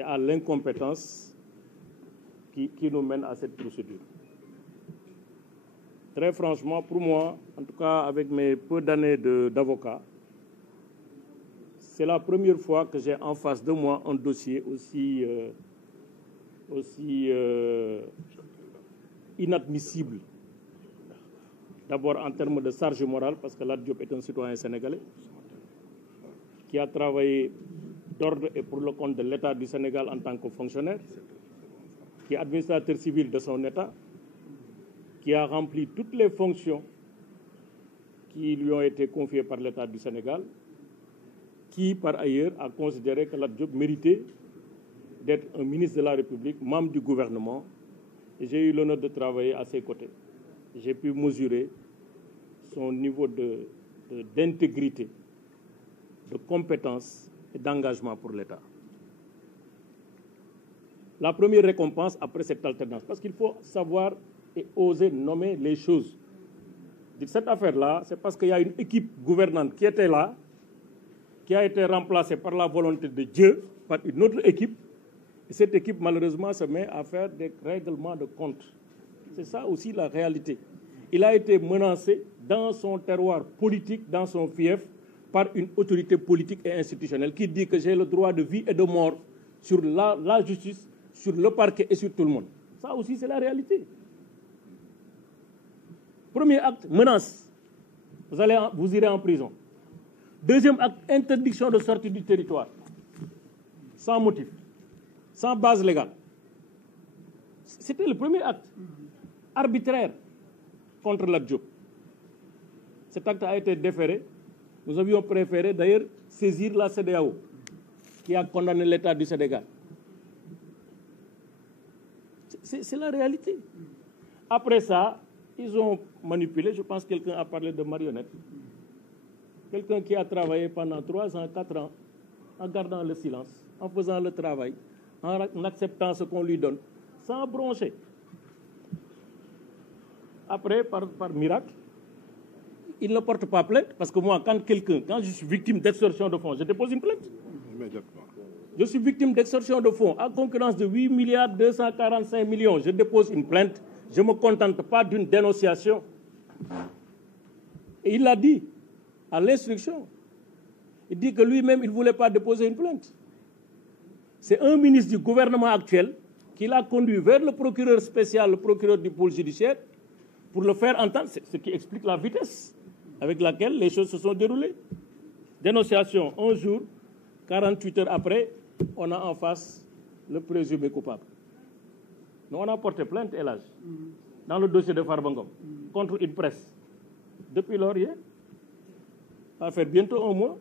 et à l'incompétence qui nous mène à cette procédure. Très franchement, pour moi, en tout cas avec mes peu d'années d'avocat, c'est la première fois que j'ai en face de moi un dossier aussi inadmissible. D'abord en termes de charge morale, parce que Lat Diop est un citoyen sénégalais qui a travaillé d'ordre et pour le compte de l'État du Sénégal en tant que fonctionnaire, qui est administrateur civil de son État, qui a rempli toutes les fonctions qui lui ont été confiées par l'État du Sénégal, qui par ailleurs a considéré que Lat Diop méritait d'être un ministre de la République, membre du gouvernement, et j'ai eu l'honneur de travailler à ses côtés. J'ai pu mesurer son niveau d'intégrité, de compétence et d'engagement pour l'État. La première récompense après cette alternance, parce qu'il faut savoir et oser nommer les choses. Cette affaire-là, c'est parce qu'il y a une équipe gouvernante qui était là, qui a été remplacée par la volonté de Dieu, par une autre équipe, et cette équipe, malheureusement, se met à faire des règlements de compte. C'est ça aussi la réalité. Il a été menacé dans son terroir politique, dans son fief, par une autorité politique et institutionnelle qui dit que j'ai le droit de vie et de mort sur la justice, sur le parquet et sur tout le monde. Ça aussi, c'est la réalité. Premier acte, menace. Vous irez en prison. Deuxième acte, interdiction de sortie du territoire. Sans motif, sans base légale. C'était le premier acte. Arbitraire contre Lat Diop. Cet acte a été déféré. Nous avions préféré d'ailleurs saisir la CEDEAO qui a condamné l'État du Sénégal. C'est la réalité. Après ça, ils ont manipulé. Je pense que quelqu'un a parlé de marionnette. Quelqu'un qui a travaillé pendant 3 ans, 4 ans, en gardant le silence, en faisant le travail, en acceptant ce qu'on lui donne, sans broncher. Après, par miracle, il ne porte pas plainte, parce que moi, quand je suis victime d'extorsion de fonds, je dépose une plainte. Immédiatement. Je suis victime d'extorsion de fonds à concurrence de 8 milliards 245 millions. Je dépose une plainte. Je ne me contente pas d'une dénonciation. Et il l'a dit à l'instruction. Il dit que lui-même, il ne voulait pas déposer une plainte. C'est un ministre du gouvernement actuel qui l'a conduit vers le procureur spécial, le procureur du pôle judiciaire, pour le faire entendre, ce qui explique la vitesse avec laquelle les choses se sont déroulées. Dénonciation, un jour, 48 heures après, on a en face le présumé coupable. Nous, on a porté plainte, Elhadj, dans le dossier de Farba Ngom, contre une presse. Depuis lors, hier, ça va faire bientôt 1 mois.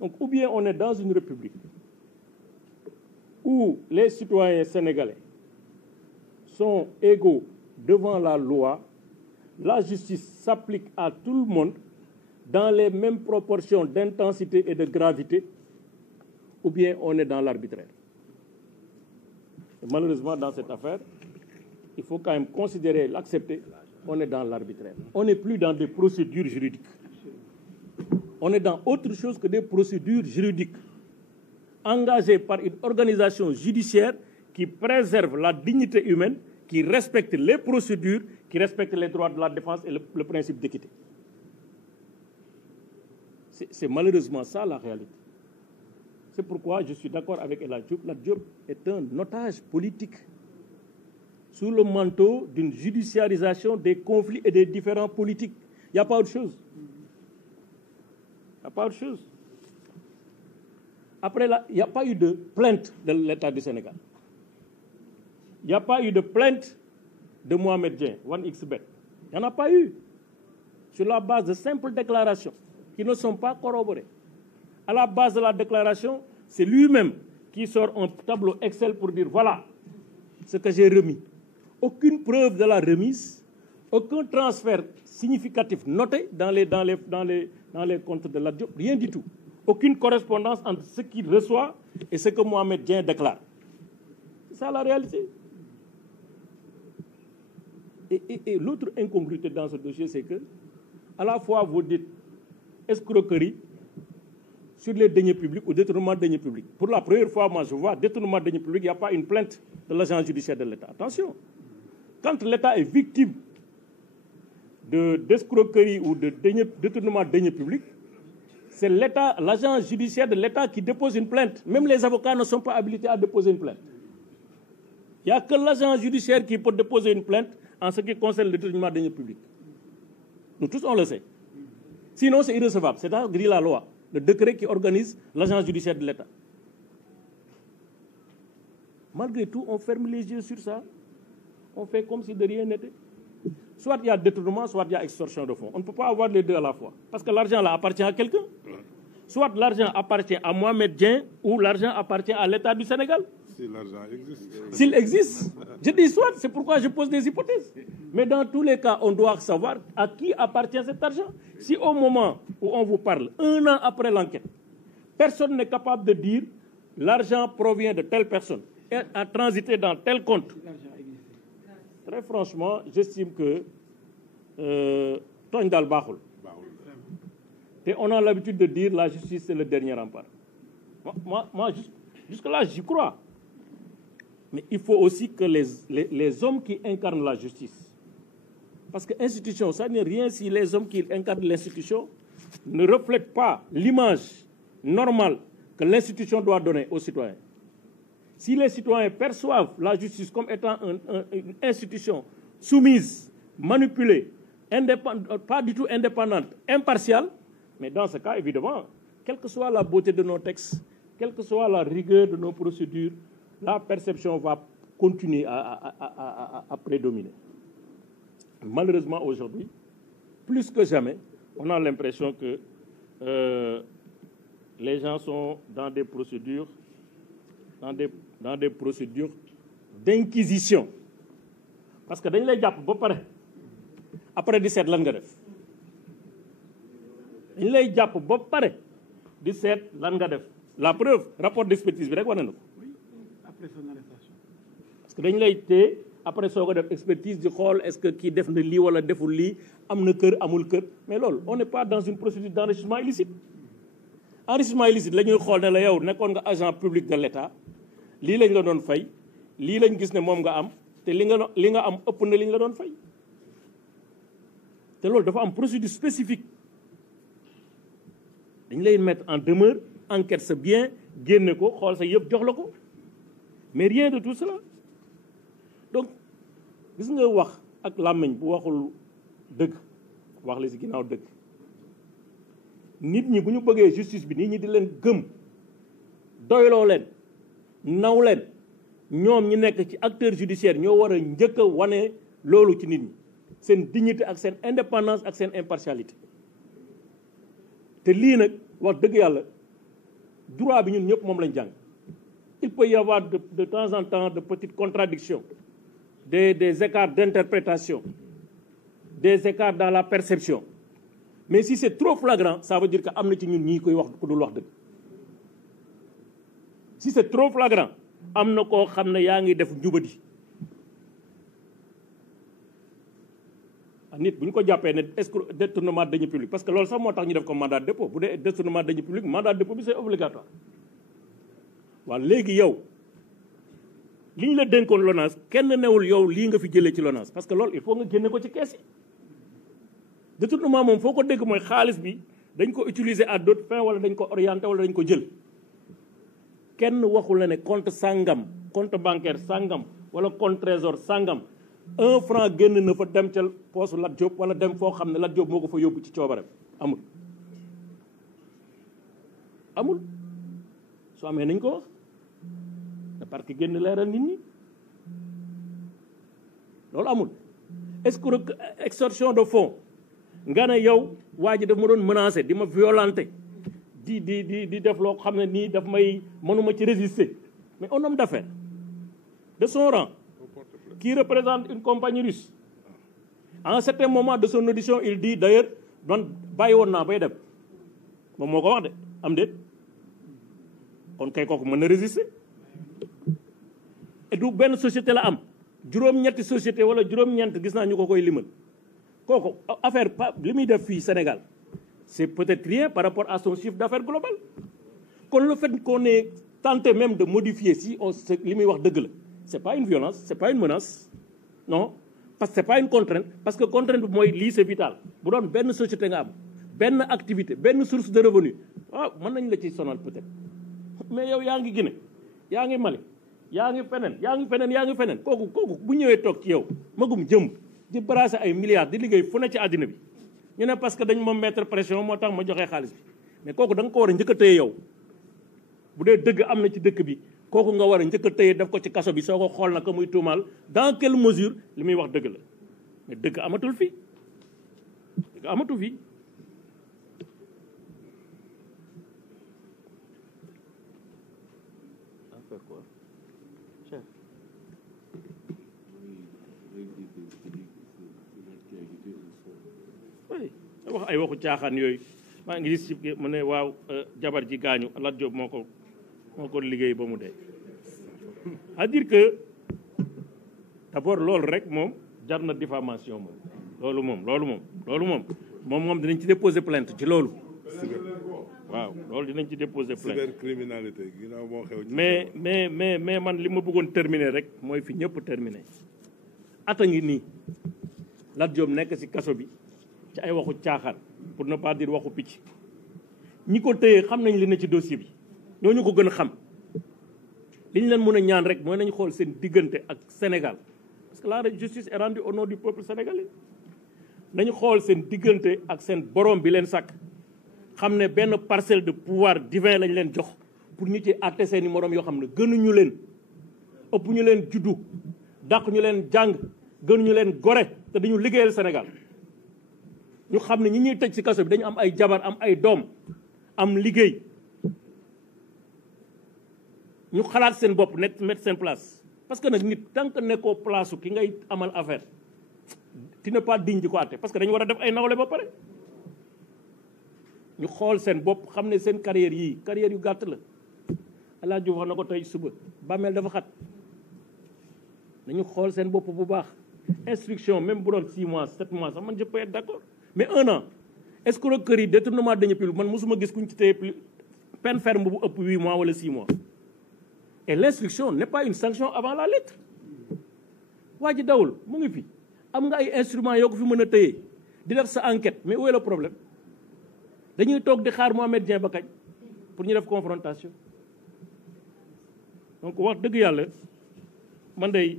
Donc, ou bien on est dans une république où les citoyens sénégalais sont égaux devant la loi, la justice s'applique à tout le monde dans les mêmes proportions d'intensité et de gravité, ou bien on est dans l'arbitraire. Malheureusement, dans cette affaire, il faut quand même considérer, l'accepter, on est dans l'arbitraire. On n'est plus dans des procédures juridiques. On est dans autre chose que des procédures juridiques, engagées par une organisation judiciaire qui préserve la dignité humaine, qui respecte les procédures, qui respecte les droits de la défense et le principe d'équité. C'est malheureusement ça la réalité. C'est pourquoi je suis d'accord avec Lat Diop. Lat Diop est un otage politique sous le manteau d'une judiciarisation des conflits et des différends politiques. Il n'y a pas autre chose. Il n'y a pas autre chose. Après, il n'y a pas eu de plainte de l'État du Sénégal. Il n'y a pas eu de plainte de Mohamed Dieng, 1xBet. Il n'y en a pas eu. Sur la base de simples déclarations qui ne sont pas corroborées. À la base de la déclaration, c'est lui-même qui sort un tableau Excel pour dire voilà ce que j'ai remis. Aucune preuve de la remise, aucun transfert significatif noté dans les comptes de Lat Diop, rien du tout. Aucune correspondance entre ce qu'il reçoit et ce que Mohamed Dieng déclare. C'est ça la réalité. Et l'autre incongruité dans ce dossier, c'est que, à la fois, vous dites escroquerie, sur les deniers publics ou détournement de deniers publics. Pour la première fois, moi, je vois détournement de deniers publics, il n'y a pas une plainte de l'agent judiciaire de l'État. Attention, quand l'État est victime d'escroquerie ou de détournement de deniers publics, c'est l'État, l'agent judiciaire de l'État qui dépose une plainte. Même les avocats ne sont pas habilités à déposer une plainte. Il n'y a que l'agent judiciaire qui peut déposer une plainte en ce qui concerne le détournement de deniers publics. Nous tous, on le sait. Sinon, c'est irrecevable. C'est dans la loi, le décret qui organise l'agence judiciaire de l'État. Malgré tout, on ferme les yeux sur ça. On fait comme si de rien n'était. Soit il y a détournement, soit il y a extorsion de fonds. On ne peut pas avoir les deux à la fois. Parce que l'argent là appartient à quelqu'un. Soit l'argent appartient à Mohamed Dien ou l'argent appartient à l'État du Sénégal. Si l'argent existe. S'il existe. Je dis soit, c'est pourquoi je pose des hypothèses. Mais dans tous les cas, on doit savoir à qui appartient cet argent. Si au moment où on vous parle, 1 an après l'enquête, personne n'est capable de dire l'argent provient de telle personne et a transité dans tel compte. Très franchement, j'estime que Togn Dal Bahoul. Et on a l'habitude de dire la justice c'est le dernier rempart. Moi jusque-là, j'y crois. Mais il faut aussi que les hommes qui incarnent la justice, parce que institution, ça n'est rien si les hommes qui incarnent l'institution ne reflètent pas l'image normale que l'institution doit donner aux citoyens. Si les citoyens perçoivent la justice comme étant une institution soumise, manipulée, pas du tout indépendante, impartiale, mais dans ce cas, évidemment, quelle que soit la beauté de nos textes, quelle que soit la rigueur de nos procédures, la perception va continuer à prédominer. Malheureusement, aujourd'hui, plus que jamais, on a l'impression que les gens sont dans des procédures, d'inquisition. Parce que dañ lay jàpp ba pare après di seet lan nga def dañ lay jàpp ba pare di seet lan nga def la preuve rapport d'expertise bi rek wane na ko parce que dañ lay téye après soo ko def expertise di xool est-ce que kii def na lii wala deful lii am na kër amul kër mais loolu on n'est pas dans une procédure d'enrichissement illicite. Enrichissement illicite la ñuy xool ne la yow nekkoon nga agent public de l'État lii lañ la doon fay lii lañ gis ne moom nga am te li nga am ëpp na li ñu la doon fay te loolu dafa am procédure spécifique dañ lay mettre en demeure enquête sa bien génne ko xool sa yëpp jox la ko mais rien de tout cela donc gis nga wax ak làmmiñ bu waxul dëgg wax la ci ginnaaw dëgg nit ñi bu ñu bëggee justice bi nit ñi di leen gëm doyloo leen naw leen ñoom ñi nekk ci acteur judiciaire ñoo war a njëkk a wane loolu ci nit ñi seen dignité ak seen indépendance ak seen impartialité te lii nag wax dëgg yàlla droit bi ñun ñëpp moom lañ jàng il peut y avoir de temps en temps de petites contradictions des écarts d'interprétation des écarts dans la perception mais si c'est trop flagrant ça veut dire que am na ci ñun ñii koy wax ku dul wax dëgg si c'est trop flagrant am na koo xam ne yaa ngi def njubadi nit bu ñu ko jàppee ne détournement de deniers publics parce que loolu sax moo tax ñu def ko mandat de dépôt bu dee détournement de deniers publics mandat de dépôt bi c'est obligatoire waaw léegi yow li ñu la dénkoon LONASE kenn newul yow lii nga fi jëlee ci LONASE parce que loolu il faut nga génne ko ci kees yi détournement moom foo ko dégg mooy xaalis bi dañ ko utiliser à d'autres fins wala dañ ko orienter wala dañ ko jël kenn waxul la ne compte sangam compte bancaire sangam wala compte trésor sangam 1 franc génn na fa dem ca poosu Lat Diop wala dem foo xam ne Lat Diop moo ko fa yóbbu ci coobareem amul soo amee nañ ko wax parce que génn leeral nit ñi loolu amul extorsion de fonds nga ne yow waa ji daf ma doon menacer di ma violenter di def loo xam ne nii daf may mënuma ci résister mais un homme d'affaires de son rang qui représente une compagnie russe à un certain moment de son audition il dit d'ailleurs man bàyyi woon naa bay dem moom moo ko wax de am déet kon kay kooku mën na résister et du benn société la am juróom-ñetti société wala juróom-ñeent gis naa ñu ko koy limal kooku affaire li muy def fii Sénégal c'est peut-être rien par rapport à son chiffre d'affaires global kon le fait qu'on ait tenté même de modifier si on li muy wax dëgg la c'est pas une violence c'est pas une menace non parce que c'est pas une contrainte parce que contrainte bi mooy lii c'est vital bu doon benn société nga am benn activité benn source de revenu waaw mën nañ la ci sonal peut-être mais yow yaa ngi Guinée yaa ngi Mali yaa ngi feneen kooku bu ñëwee toog ci yow magum jëm di brasser ay milliards di liggéey fu ne ci àddina bi ñu ne parce que dañ ma mettre pression moo tax ma joxe xaalis bi mais kooku da nga ko war a njëkk a téye yow bu dee dëgg am na ci dëkk bi kooku nga war a njëkk a téye def ko ci kaso bi soo ko xool na ko muy tuumaal dans quelle mesure li muy wax dëgg la mais dëgg amatul fii dëgg amatul fii. wax ay waxu caaxaan yooyu maa ngi gis mu ne waaw jabar ji gaañu Lat Diop moo ko liggéey ba mu dee c'est-à-dire que d'abord loolu rek moom jar na diffamation moom loolu dinañ ci déposer plainte ci loolu waaw loolu dinañ ci déposer plainte cybercriminalité ginnaaw moo xew mais man li ma bëggoon terminer rek mooy fi ñëpp terminer ata ngi nii Lat Diop nekk ci kaso bi ci ay waxu caaxaan pour ne pas dire waxu picc ñi ko téye xam nañ li ne ci dossier bi ñooñu ko gën a xam li ñu leen mën a ñaan rek mooy nañ xool seen diggante ak Sénégal parce que la justice est rendue au nom du peuple sénégalais nañu xool seen diggante ak seen borom bi leen sàkk xam ne benn parcelle de pouvoir divin lañ leen jox pour ñu ci àtte seeni moroom yoo xam ne gënuñu leen ëpp ñu leen juddu dàq ñu leen jàng gënuñu leen gore te dañu liggéeyal Sénégal ñu xam ne ñi ñuy tëj ci kaso bi dañu am ay jabar am ay doom am liggéey ñu xalaat seen bopp nekk mettre seen place parce que nag nit tant que nekkoo place ki ngay amal affaire tu n'es pas digne di ko àtte parce que dañu war a def ay nawle ba pare ñu xool seen bopp xam ne seen carrière yii carrière yu gàtt la El Hadj Diouf wax na ko tey suba bàmmeel dafa xat nañu xool seen bopp bu baax instruction même bu doon 6 mois 7 mois sax man je peux être d'accord mais 1 an escroquerie détournement de deniers publics man mosuma gis kuñ ci téye peine ferme bu ëpp 8 mois wala 6 mois et l'instruction n'est pas une sanction avant la lettre waa ji dawul mu ngi fi am nga ay instruments yoo ko fi mën a téye di def sa enquête mais où est le problème dañuy toog di xaar Mohamed Dieng ba kañ pour ñu def confrontation donc wax dëgg yàlla man day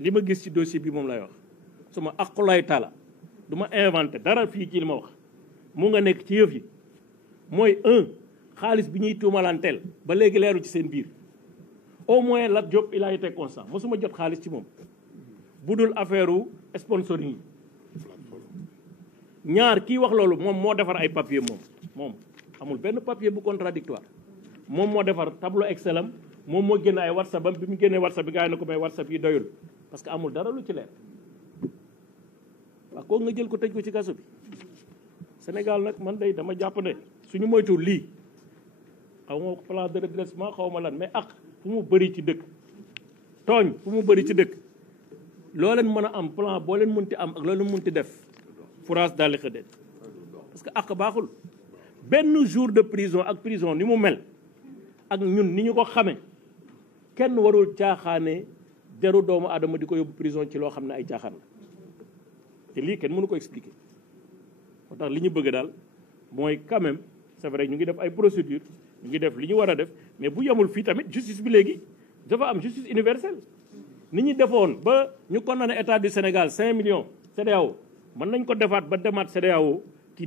li ma gis ci dossier bi moom lay wax suma aqulaay taala du ma inventé dara fii ci li ma wax mu nga nekk ci yëf yi mooy xaalis bi ñuy tuumalanteel ba léegi leeru ci seen biir au moins Lat Diop il a été constant mosuma jot xaalis ci moom bu dul affaire u sponsoring yi ñaar kii wax loolu moom moo defar ay papier moom amul benn papier bu contradictoire moom moo defar tableau Excel am moom moo génne ay WhatsApp am bi mu génnee WhatsApp bi gars yi na ko may WhatsApp yi doyul parce que amul dara lu ci leer waaw kooku nga jël ko tëj ko ci kaso bi Sénégal nag man day dama jàpp ne suñu moytuwul lii xaw ma plan de redressement xaw ma lan mais ak fu mu bëri ci dëkk tooñ fu mu bëri ci dëkk loo leen mën a am plan boo leen munti am ak loo leen munti def fourage daal di xëddeet parce que ak baaxul benn jour de prison ak prison ni mu mel ak ñun ni ñu ko xamee kenn warul caaxaane deru doomu aadama di ko yóbbu prison ci loo xam ne ay caaxaan la te lii kenn mënu ko expliquer moo tax li ñu bëgg daal mooy quand même c'est vrai ñu ngi def ay procédures ñu ngi def li ñu war a def mais bu yemul fii tamit justice bi léegi dafa am justice universelle ni ñu defoon ba ñu condamné état du Sénégal 5 millions CEDEAO mën nañ ko defaat ba demaat CEDEAO ci